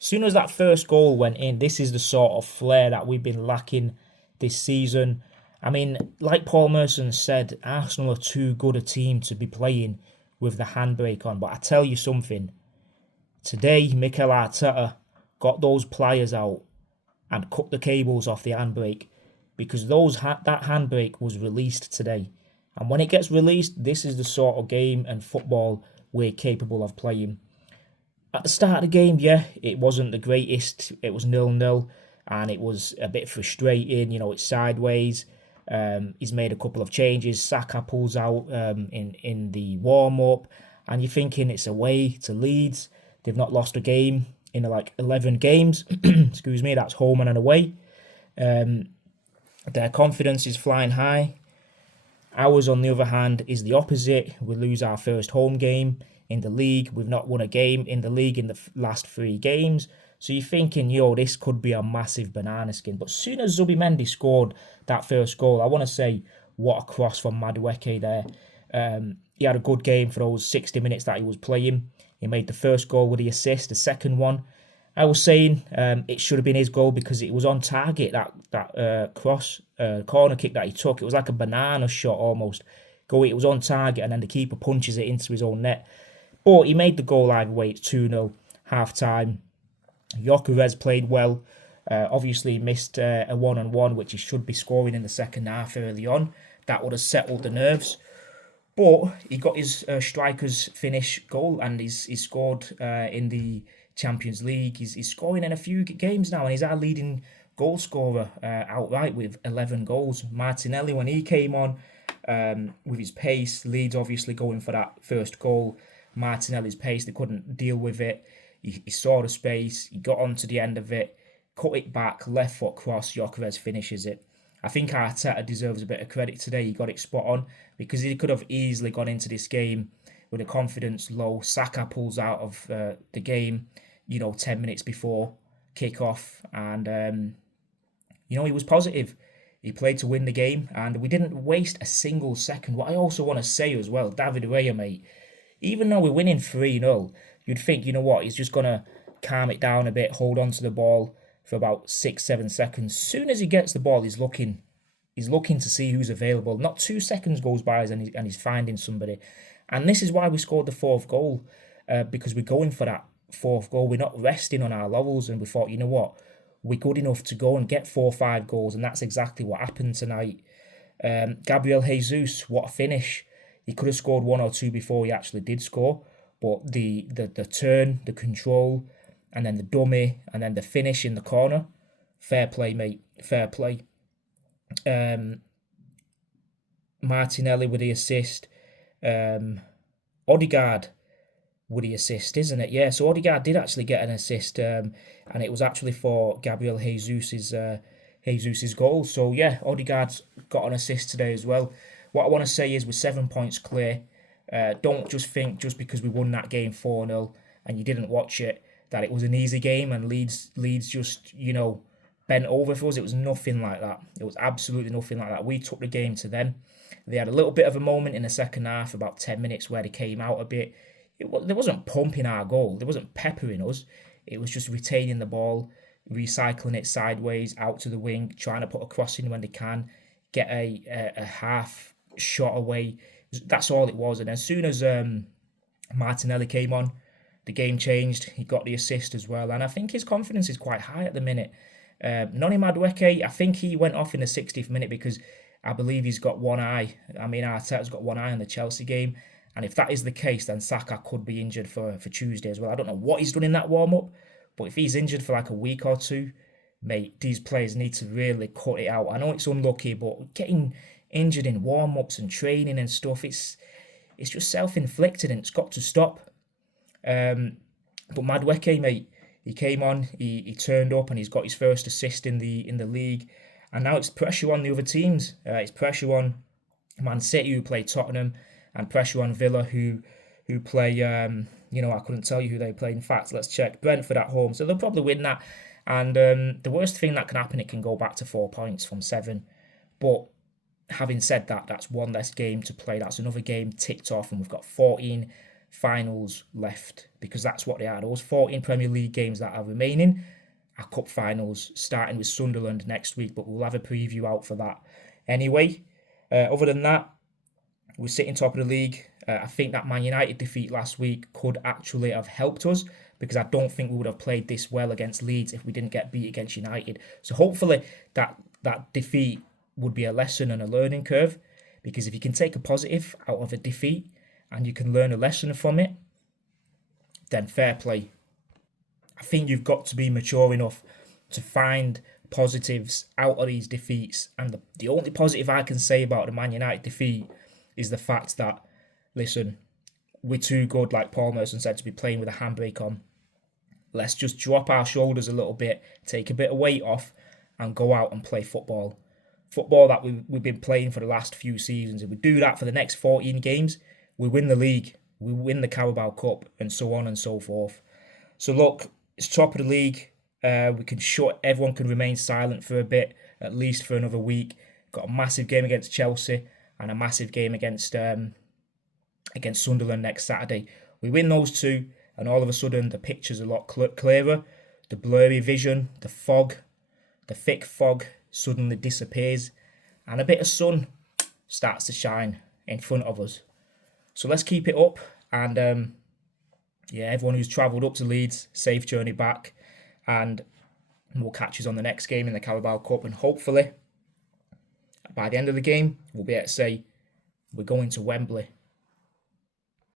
soon as that first goal went in, this is the sort of flair that we've been lacking this season. I mean, like Paul Merson said, Arsenal are too good a team to be playing with the handbrake on. But I tell you something, today Mikel Arteta got those pliers out and cut the cables off the handbrake because that handbrake was released today. And when it gets released, this is the sort of game and football we're capable of playing. At the start of the game, yeah, it wasn't the greatest. It was 0-0 and it was a bit frustrating. It's sideways. He's made a couple of changes. Saka pulls out in the warm-up and you're thinking it's away to Leeds. They've not lost a game in like 11 games. Excuse me, that's home and away. Their confidence is flying high. Ours, on the other hand, is the opposite. We lose our first home game in the league. We've not won a game in the league in the last 3 games. So you're thinking, this could be a massive banana skin. But as soon as Zubimendi scored that first goal, I want to say, what a cross from Madueke there. He had a good game for those 60 minutes that he was playing. He made the first goal with the assist, the second one. I was saying it should have been his goal because it was on target, that cross corner kick that he took. It was like a banana shot almost. It was on target and then the keeper punches it into his own net. But he made the goal either way. It's 2-0, half-time. Gyökeres played well. Obviously missed a one-on-one, which he should be scoring in the second half early on. That would have settled the nerves. But he got his striker's finish goal and he's scored in the Champions League. He's scoring in a few games now and he's our leading goal scorer outright with 11 goals. Martinelli, when he came on with his pace, Leeds obviously going for that first goal. Martinelli's pace, they couldn't deal with it. He saw the space, he got onto the end of it, cut it back, left foot cross, Gyökeres finishes it. I think Arteta deserves a bit of credit today. He got it spot on because he could have easily gone into this game with the confidence low. Saka pulls out of the game, 10 minutes before kick-off. And, he was positive. He played to win the game and we didn't waste a single second. What I also want to say as well, David Raya, mate, even though we're winning 3-0, you'd think, he's just going to calm it down a bit, hold on to the ball for about 6-7 seconds. Soon as he gets the ball, he's looking to see who's available. Not 2 seconds goes by and he's finding somebody. And this is why we scored the 4th goal, because we're going for that 4th goal. We're not resting on our laurels, and we thought, we're good enough to go and get 4 or 5 goals, and that's exactly what happened tonight. Gabriel Jesus, what a finish. He could have scored 1 or 2 before he actually did score, but the turn, the control, and then the dummy, and then the finish in the corner. Fair play, mate. Fair play. Martinelli with the assist. Odegaard with the assist, isn't it? Yeah, so Odegaard did actually get an assist, and it was actually for Gabriel Jesus's goal. So yeah, Odegaard's got an assist today as well. What I want to say is we're 7 points clear. Don't just think just because we won that game 4-0 and you didn't watch it that it was an easy game and Leeds just, bent over for us. It was nothing like that. It was absolutely nothing like that. We took the game to them. They had a little bit of a moment in the second half, about 10 minutes, where they came out a bit. They wasn't pumping our goal. They wasn't peppering us. It was just retaining the ball, recycling it sideways, out to the wing, trying to put a cross in when they can, get a half shot away. That's all it was. And as soon as Martinelli came on, the game changed. He got the assist as well. And I think his confidence is quite high at the minute. Noni Madueke, I think he went off in the 60th minute because I believe he's got one eye. I mean, Arteta's got one eye on the Chelsea game. And if that is the case, then Saka could be injured for Tuesday as well. I don't know what he's done in that warm-up, but if he's injured for like a week or two, mate, these players need to really cut it out. I know it's unlucky, but getting injured in warm-ups and training and stuff, it's just self-inflicted and it's got to stop. But Madueke, mate, he came on, he turned up and he's got his first assist in the league. And now it's pressure on the other teams. It's pressure on Man City, who play Tottenham, and pressure on Villa, who play, I couldn't tell you who they play. In fact, let's check. Brentford at home. So they'll probably win that. And the worst thing that can happen, it can go back to 4 points from 7. But having said that, that's one less game to play. That's another game ticked off, and we've got 14 finals left, because that's what they are. Those 14 Premier League games that are remaining are cup finals, starting with Sunderland next week, but we'll have a preview out for that anyway. Other than that, we're sitting top of the league. I think that Man United defeat last week could actually have helped us, because I don't think we would have played this well against Leeds if we didn't get beat against United. So hopefully that defeat would be a lesson and a learning curve, because if you can take a positive out of a defeat and you can learn a lesson from it, then fair play. I think you've got to be mature enough to find positives out of these defeats. And the only positive I can say about the Man United defeat is the fact that, listen, we're too good, like Paul Merson said, to be playing with a handbrake on. Let's just drop our shoulders a little bit, take a bit of weight off, and go out and play football. Football that we've been playing for the last few seasons. If we do that for the next 14 games, we win the league, we win the Carabao Cup, and so on and so forth. So look, it's top of the league. Everyone can remain silent for a bit, at least for another week. Got a massive game against Chelsea and a massive game against Sunderland next Saturday. We win those two, and all of a sudden the picture's a lot clearer. The blurry vision, the fog, the thick fog suddenly disappears, and a bit of sun starts to shine in front of us. So let's keep it up, and everyone who's travelled up to Leeds, safe journey back, and we'll catch us on the next game in the Carabao Cup, and hopefully by the end of the game we'll be able to say we're going to Wembley